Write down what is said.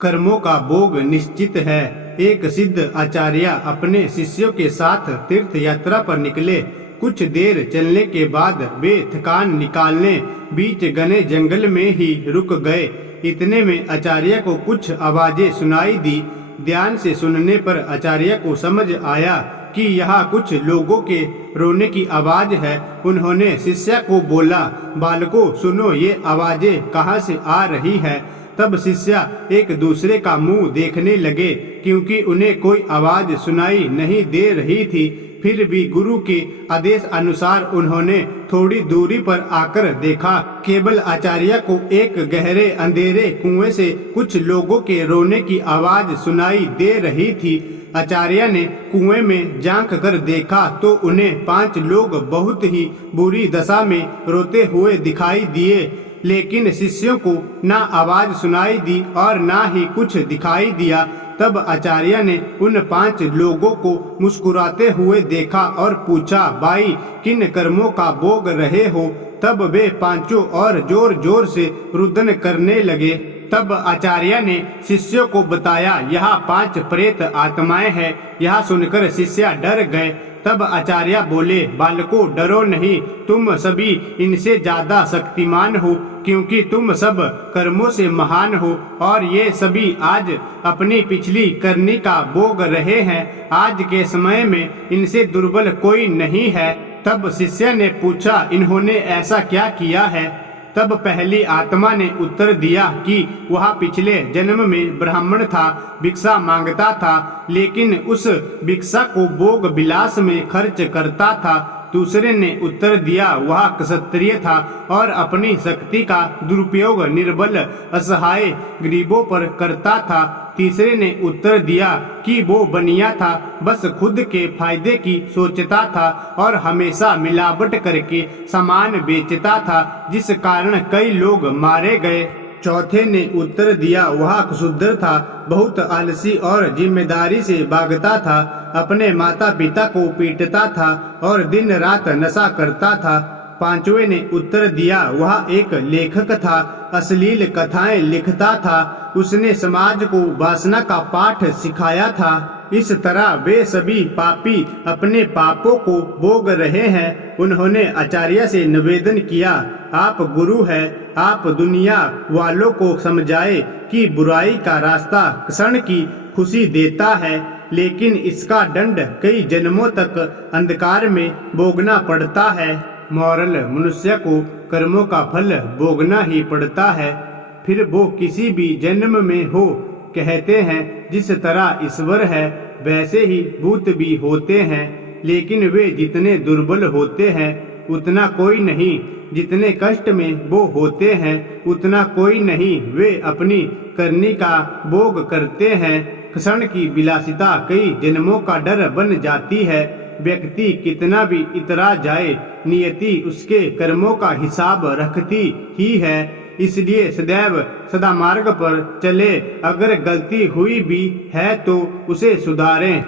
कर्मों का भोग निश्चित है। एक सिद्ध आचार्य अपने शिष्यों के साथ तीर्थ यात्रा पर निकले। कुछ देर चलने के बाद वे थकान निकालने बीच घने जंगल में ही रुक गए। इतने में आचार्य को कुछ आवाजें सुनाई दी। ध्यान से सुनने पर आचार्य को समझ आया कि यहाँ कुछ लोगों के रोने की आवाज है। उन्होंने शिष्य को बोला, बालकों सुनो, ये आवाजें कहाँ से आ रही है। तब शिष्य एक दूसरे का मुंह देखने लगे, क्योंकि उन्हें कोई आवाज सुनाई नहीं दे रही थी। फिर भी गुरु के आदेश अनुसार उन्होंने थोड़ी दूरी पर आकर देखा। केवल आचार्य को एक गहरे अंधेरे कुएं से कुछ लोगों के रोने की आवाज सुनाई दे रही थी। आचार्य ने कुएं में झांक कर देखा तो उन्हें 5 लोग बहुत ही बुरी दशा में रोते हुए दिखाई दिए, लेकिन शिष्यों को ना आवाज सुनाई दी और ना ही कुछ दिखाई दिया। तब आचार्य ने उन 5 लोगों को मुस्कुराते हुए देखा और पूछा, भाई किन कर्मों का भोग रहे हो। तब वे पांचों और जोर जोर से रुदन करने लगे। तब आचार्य ने शिष्यों को बताया, यहाँ 5 प्रेत आत्माएं हैं। यह सुनकर शिष्य डर गए। तब आचार्य बोले, बालकों डरो नहीं, तुम सभी इनसे ज्यादा शक्तिमान हो, क्योंकि तुम सब कर्मों से महान हो और ये सभी आज अपनी पिछली करनी का भोग रहे हैं। आज के समय में इनसे दुर्बल कोई नहीं है। तब शिष्य ने पूछा, इन्होंने ऐसा क्या किया है। तब पहली आत्मा ने उत्तर दिया कि वह पिछले जन्म में ब्राह्मण था, भिक्षा मांगता था, लेकिन उस भिक्षा को भोग विलास में खर्च करता था। दूसरे ने उत्तर दिया, वह क्षत्रिय था और अपनी शक्ति का दुरुपयोग निर्बल असहाय गरीबों पर करता था। तीसरे ने उत्तर दिया कि वो बनिया था, बस खुद के फायदे की सोचता था और हमेशा मिलावट करके सामान बेचता था, जिस कारण कई लोग मारे गए। चौथे ने उत्तर दिया, वह क्षुद्र था, बहुत आलसी और जिम्मेदारी से भागता था, अपने माता पिता को पीटता था और दिन रात नशा करता था। पांचवें ने उत्तर दिया, वह एक लेखक था, अश्लील कथाएं लिखता था, उसने समाज को वासना का पाठ सिखाया था। इस तरह वे सभी पापी अपने पापों को भोग रहे हैं। उन्होंने आचार्य से निवेदन किया, आप गुरु हैं, आप दुनिया वालों को समझाए कि बुराई का रास्ता क्षण की खुशी देता है, लेकिन इसका दंड कई जन्मों तक अंधकार में भोगना पड़ता है। मॉरल, मनुष्य को कर्मों का फल भोगना ही पड़ता है, फिर वो किसी भी जन्म में हो। कहते हैं जिस तरह ईश्वर है वैसे ही भूत भी होते हैं, लेकिन वे जितने दुर्बल होते हैं उतना कोई नहीं, जितने कष्ट में वो होते हैं उतना कोई नहीं। वे अपनी करनी का भोग करते हैं। क्षण की विलासिता कई जन्मों का डर बन जाती है। व्यक्ति कितना भी इतरा जाए, नियति उसके कर्मों का हिसाब रखती ही है। इसलिए सदैव सदा मार्ग पर चले। अगर गलती हुई भी है तो उसे सुधारें।